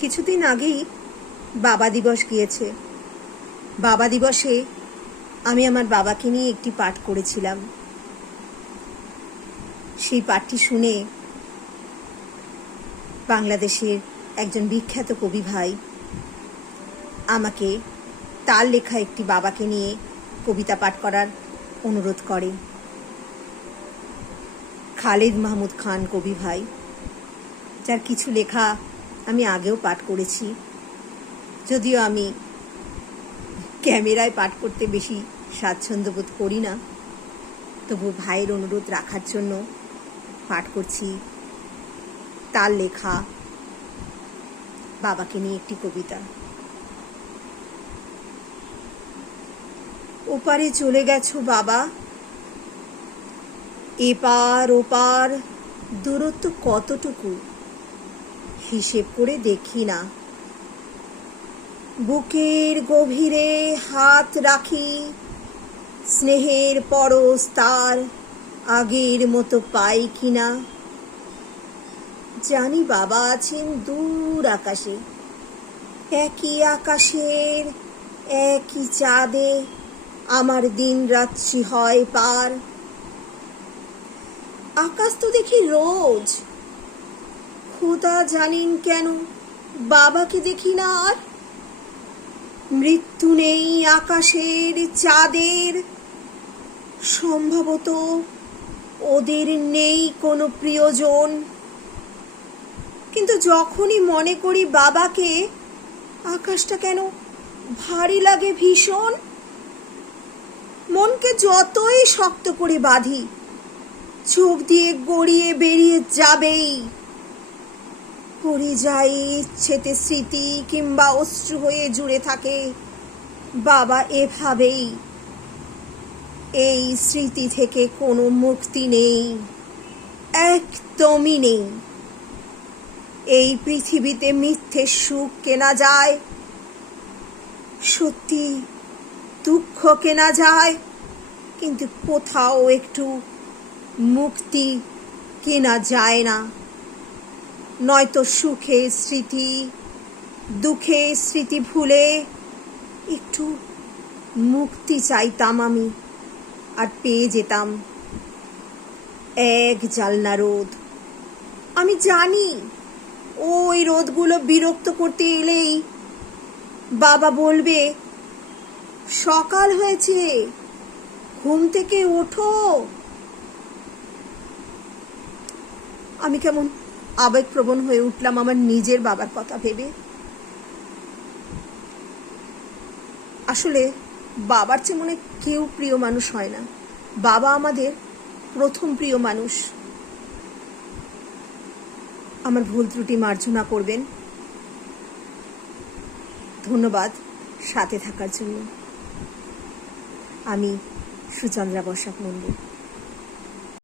কিছুদিন আগেই বাবা দিবস গিয়েছে। বাবা দিবসে আমি আমার বাবাকে নিয়ে একটি পাঠ করেছিলাম। সেই পাঠটি শুনে বাংলাদেশের একজন বিখ্যাত কবি ভাই আমাকে তার লেখা একটি বাবাকে নিয়ে কবিতা পাঠ করার অনুরোধ করে। খালেদ মাহমুদ খান কবি ভাই, যার কিছু লেখা আমি আগেও পাঠ করেছি, যদিও আমি ক্যামেরায় পাঠ করতে বেশি স্বাচ্ছন্দ্য বোধ করি না, তবু ভাইয়ের অনুরোধ রাখার জন্য পাঠ করছি তার লেখা বাবাকে নিয়ে একটি কবিতা। ওপারে চলে গেছো বাবা, এপার ওপার দূরত্ব কতটুকু হিসেব করে দেখি না। বুকের গভীরে হাত রাখি, স্নেহের পরশ তার আগের মতো পাই কিনা। জানি বাবা আছেন দূর আকাশে, একই আকাশের একই চাঁদে আমার দিন রাত্রি হয় পার। আকাশ তো দেখি রোজ, খোদা জানেন কেন বাবাকে দেখি না আর। মৃত্যু নেই আকাশের চাঁদের, সম্ভবত ওদের নেই কোনো প্রিয়জন। কিন্তু যখনই মনে করি বাবাকে, আকাশটা কেন ভারী লাগে ভীষণ। মনকে যতই শক্ত করে বাঁধি, চোখ দিয়ে গড়িয়ে বেরিয়ে যাবেই। পড়ে যায় ইচ্ছেতে স্মৃতি কিংবা অশ্রু হয়ে জুড়ে থাকে বাবা এভাবেই। এই স্মৃতি থেকে কোনো মুক্তি নেই, একদমই নেই। এই পৃথিবীতে মিথ্যে সুখ কেনা যায়, সত্যি দুঃখ কেনা যায়, কিন্তু কোথাও একটু মুক্তি কেনা যায় না। নয়তো সুখে স্মৃতি, দুঃখে স্মৃতি ভুলে একটু মুক্তি চাইতাম আমি, আর পেয়ে যেতাম এক জালনা রোদ। আমি জানি ওই রোদগুলো বিরক্ত করতে এলেই বাবা বলবে, সকাল হয়েছে, ঘুম থেকে ওঠো। আমি কেমন আবেগপ্রবণ হয়ে উঠলাম আমার নিজের বাবার কথা ভেবে। আসলে বাবার চেয়ে মনে কেউ প্রিয় মানুষ হয় না। বাবা আমাদের প্রথম প্রিয় মানুষ। আমার ভুল ত্রুটি মার্জনা করবেন। ধন্যবাদ সাথে থাকার জন্য। আমি সুচন্দ্রা বসাক মন্ডল।